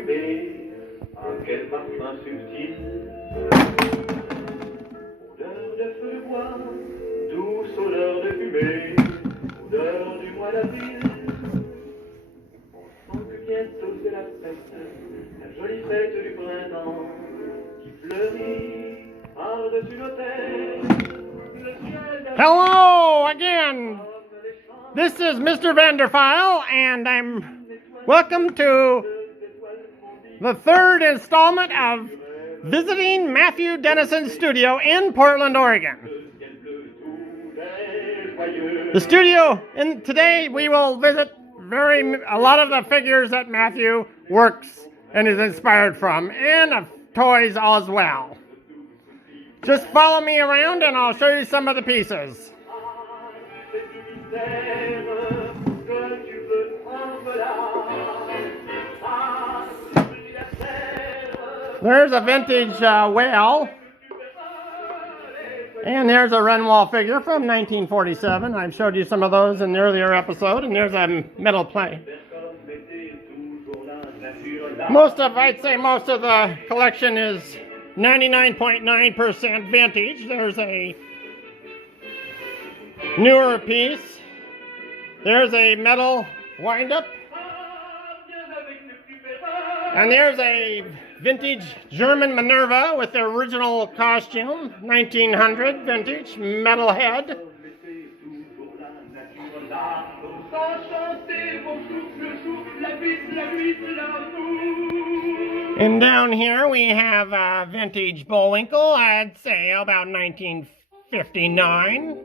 fumée, ah quel parfum subtil. Odeur de feu de bois, douce odeur de fumée, odeur du mois d'avril. On sent que bientôt c'est la fête, la jolie fête du printemps, qui fleurit par-dessus nos têtes. Hello again. This is Mr. Vanderfile, and I'm welcome to the third installment of visiting Matthew Dennison's studio in Portland, Oregon. The studio, and today we will visit a lot of the figures that Matthew works and is inspired from, and of toys as well. Just follow me around and I'll show you some of the pieces. There's a vintage whale. And there's a Renwall figure from 1947. I've showed you some of those in the earlier episode. And there's a metal plate. I'd say most of the collection is 99.9% vintage. There's a newer piece. There's a metal wind-up. And there's a vintage German Minerva with the original costume, 1900 vintage, metal head. And down here we have a vintage Bullwinkle, I'd say about 1959.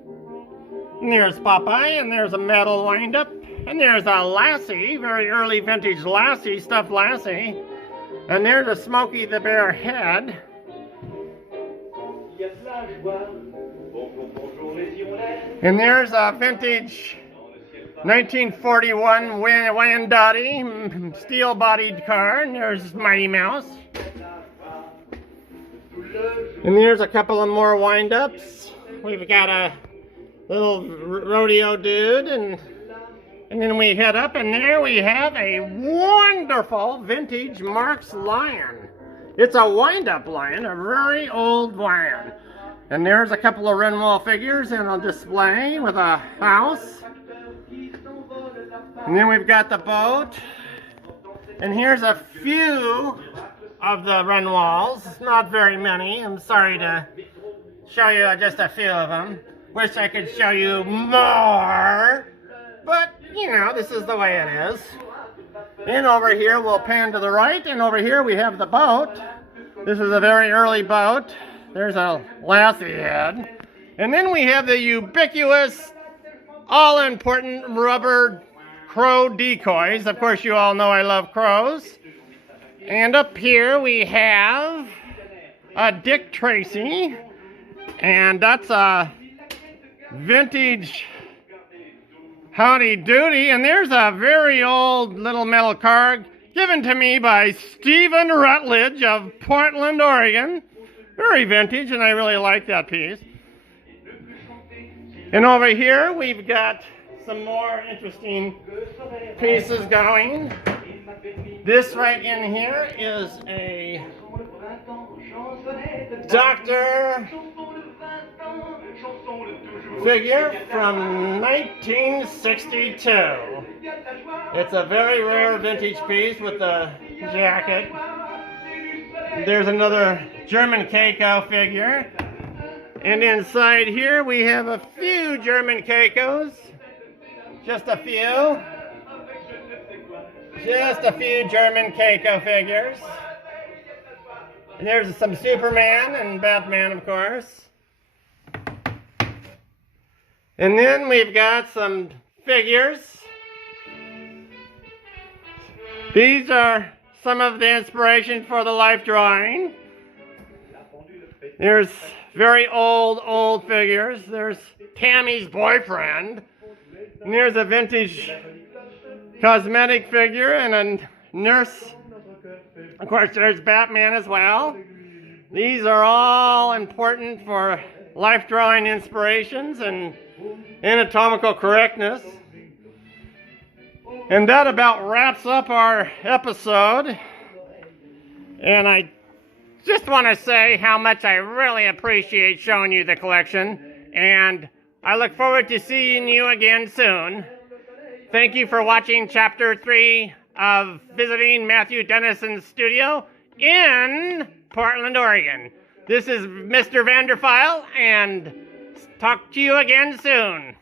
And there's Popeye, and there's a metal wind-up. And there's a Lassie, very early vintage Lassie, stuffed Lassie. And there's a Smokey the Bear head. And there's a vintage 1941 Wyandotte steel-bodied car, and there's Mighty Mouse. And there's a couple of more wind-ups. We've got a little rodeo dude, and then we head up, and there we have a wonderful vintage Marx lion. It's a wind-up lion, a very old lion. And there's a couple of Renwall figures in a display with a house. And then we've got the boat. And here's a few of the Renwalls. Not very many. I'm sorry to show you just a few of them. Wish I could show you more. But, you know, this is the way it is. And over here we'll pan to the right. And over here we have the boat. This is a very early boat. There's a Lassie head. And then we have the ubiquitous, all-important rubber crow decoys. Of course, you all know I love crows. And up here we have a Dick Tracy. And that's a vintage Howdy Doody. And there's a very old little metal car given to me by Stephen Rutledge of Portland, Oregon. Very vintage, and I really like that piece. And over here we've got some more interesting pieces going. This right in here is a Doctor figure from 1962. It's a very rare vintage piece with a jacket. There's another German Keiko figure. And inside here we have a few German Keikos. Just a few. Just a few German Keiko figures. And there's some Superman and Batman, of course. And then we've got some figures. These are some of the inspiration for the life drawing. There's very old figures. There's Tammy's boyfriend. And there's a vintage cosmetic figure and a nurse. Of course, there's Batman as well. These are all important for life drawing inspirations and anatomical correctness. And that about wraps up our episode. And I just want to say how much I really appreciate showing you the collection, and I look forward to seeing you again soon. Thank you for watching Chapter 3 of visiting Matthew Dennison's studio in Portland, Oregon. This is Mr. Vanderfile, and talk to you again soon.